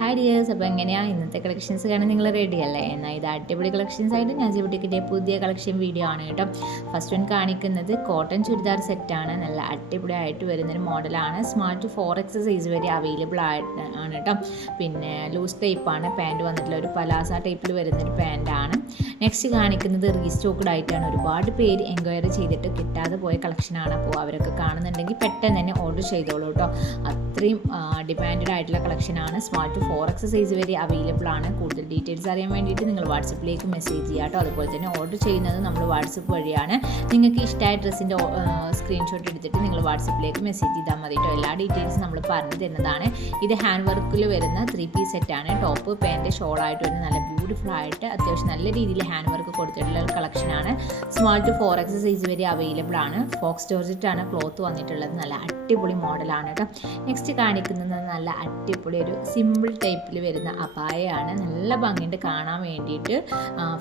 Hi dears, അപ്പോൾ എങ്ങനെയാണ് ഇന്നത്തെ കളക്ഷൻസ് കാണാൻ നിങ്ങൾ റെഡി അല്ലേ? എന്നാൽ ഇത് അടിപൊളി കളക്ഷൻസ് ആയിട്ട് ഞാൻ ബുട്ടിക്കിൻ്റെ പുതിയ കളക്ഷൻ വീഡിയോ ആണ് കേട്ടോ. ഫസ്റ്റ് വൺ കാണിക്കുന്നത് കോട്ടൺ ചുരിദാർ സെറ്റാണ്. നല്ല അടിപൊളിയായിട്ട് വരുന്നൊരു മോഡലാണ്. സ്മാർട്ട് 4X സൈസ് വരെ അവൈലബിൾ ആണ് കേട്ടോ. പിന്നെ ലൂസ് ടൈപ്പാണ് പാൻറ്റ് വന്നിട്ടുള്ള ഒരു പലാസ ടൈപ്പിൽ വരുന്നൊരു പാൻറ്റാണ്. നെക്സ്റ്റ് കാണിക്കുന്നത് റീസ്റ്റോക്ക്ഡ് ആയിട്ടാണ്. ഒരുപാട് പേര് എൻക്വയറി ചെയ്തിട്ട് കിട്ടാതെ പോയ കളക്ഷനാണ്. അപ്പോൾ അവരൊക്കെ കാണുന്നുണ്ടെങ്കിൽ പെട്ടെന്ന് തന്നെ ഓർഡർ ചെയ്തോളൂ കേട്ടോ. അത്രയും ഡിമാൻഡഡ് ആയിട്ടുള്ള കളക്ഷനാണ്. സ്മാർട്ട് 4X സൈസ് വരെ അവൈലബിൾ ആണ്. കൂടുതൽ ഡീറ്റെയിൽസ് അറിയാൻ വേണ്ടിയിട്ട് നിങ്ങൾ വാട്സപ്പിലേക്ക് മെസ്സേജ് ചെയ്യാം കേട്ടോ. അതുപോലെ തന്നെ ഓർഡർ ചെയ്യുന്നത് നമ്മൾ വാട്സപ്പ് വഴിയാണ്. നിങ്ങൾക്ക് ഇഷ്ടമായ ഡ്രസ്സിൻ്റെ സ്ക്രീൻഷോട്ട് എടുത്തിട്ട് നിങ്ങൾ വാട്സപ്പിലേക്ക് മെസ്സേജ് ചെയ്താൽ മതി കേട്ടോ. എല്ലാ ഡീറ്റെയിൽസും നമ്മൾ പറഞ്ഞു തരുന്നതാണ്. ഇത് ഹാൻഡ് വർക്കിൽ വരുന്ന 3 പീസ് സെറ്റാണ്. ടോപ്പ് പാൻറ്റ് ഷോളായിട്ട് വരുന്ന നല്ല ബ്യൂട്ടിഫുൾ ആയിട്ട് അത്യാവശ്യം നല്ല രീതിയിൽ ഹാൻഡ് വർക്ക് കൊടുത്തിട്ടുള്ള കളക്ഷനാണ്. സ്മാർട്ട് 4X സൈസ് വരെ അവൈലബിൾ ആണ്. ഫോക്സ് ജോർജറ്റാണ് ക്ലോത്ത് വന്നിട്ടുള്ളത്. നല്ല അടിപൊളി മോഡലാണ് കേട്ടോ. നെക്സ്റ്റ് കാണിക്കുന്നത് നല്ല അടിപൊളി ഒരു സിമ്പിൾ ടൈപ്പിൽ വരുന്ന അപായയാണ്. നല്ല ഭംഗിയുണ്ട് കാണാൻ വേണ്ടിയിട്ട്.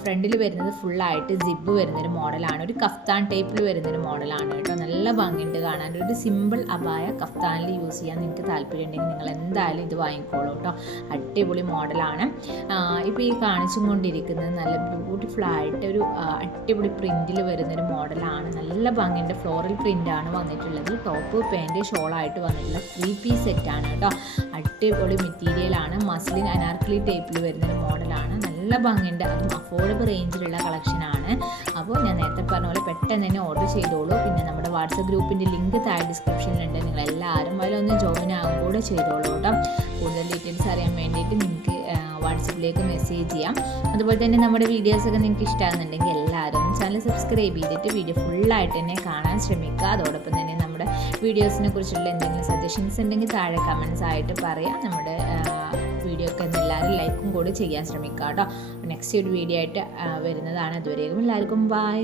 ഫ്രണ്ടിൽ വരുന്നത് ഫുള്ളായിട്ട് ജിബ് വരുന്നൊരു മോഡലാണ്. ഒരു കഫ്താൻ ടൈപ്പിൽ വരുന്നൊരു മോഡലാണ് കേട്ടോ. നല്ല ഭംഗിയുണ്ട് കാണാൻ. ഒരു സിമ്പിൾ അപായ കഫ്താനിൽ യൂസ് ചെയ്യാൻ നിങ്ങൾക്ക് താല്പര്യം ഉണ്ടെങ്കിൽ നിങ്ങൾ എന്തായാലും ഇത് വാങ്ങിക്കോളൂ കേട്ടോ. അടിപൊളി മോഡലാണ്. ഇപ്പോൾ ഈ കാണിച്ചും കൊണ്ടിരിക്കുന്നത് നല്ല ബ്യൂട്ടിഫുൾ ആയിട്ട് ഒരു അടിപൊളി പ്രിൻറ്റിൽ വരുന്നൊരു മോഡലാണ്. നല്ല ഭംഗിയുണ്ട്. ഫ്ലോറൽ പ്രിൻ്റാണ് വന്നിട്ടുള്ളത്. ടോപ്പ് പാൻറ്റ് ഷോളായിട്ട് വന്നിട്ടുള്ള 3 പീസ് സെറ്റാണ് കേട്ടോ. അടിപൊളി മെറ്റീരിയലാണ്. മസ്ലിൻ അനാർക്കലി ടൈപ്പിൽ വരുന്നൊരു മോഡലാണ്. നല്ല ഭംഗിയുണ്ട്. അതും അഫോർഡബിൾ റേഞ്ചിലുള്ള കളക്ഷനാണ്. അപ്പോൾ ഞാൻ നേരത്തെ പറഞ്ഞ പോലെ പെട്ടെന്ന് തന്നെ ഓർഡർ ചെയ്തോളൂ. പിന്നെ നമ്മുടെ വാട്സപ്പ് ഗ്രൂപ്പിൻ്റെ ലിങ്ക് താഴെ ഡിസ്ക്രിപ്ഷനിലുണ്ട്. നിങ്ങൾ എല്ലാവരും അതിലൊന്ന് ജോയിൻ ആകും കൂടെ ചെയ്തോളൂ കേട്ടോ. കൂടുതൽ ഡീറ്റെയിൽസ് അറിയാൻ വേണ്ടിയിട്ട് നിങ്ങൾക്ക് വാട്സപ്പിലേക്ക് മെസ്സേജ് ചെയ്യാം. അതുപോലെ തന്നെ നമ്മുടെ വീഡിയോസൊക്കെ നിങ്ങൾക്ക് ഇഷ്ടമാകുന്നുണ്ടെങ്കിൽ എല്ലാവരും ചാനൽ സബ്സ്ക്രൈബ് ചെയ്തിട്ട് വീഡിയോ ഫുള്ളായിട്ട് തന്നെ കാണാൻ ശ്രമിക്കുക. അതോടൊപ്പം തന്നെ നമ്മുടെ വീഡിയോസിനെ കുറിച്ചുള്ള എന്തെങ്കിലും സജഷൻസ് ഉണ്ടെങ്കിൽ താഴെ കമൻസ് ആയിട്ട് പറയാം. നമ്മുടെ വീഡിയോ ഒക്കെ എല്ലാവരും ലൈക്കും കൂടി ചെയ്യാൻ ശ്രമിക്കുക കേട്ടോ. നെക്സ്റ്റ് ഒരു വീഡിയോ ആയിട്ട് വരുന്നതാണ്. അതുവരെയും എല്ലാവർക്കും ബൈ.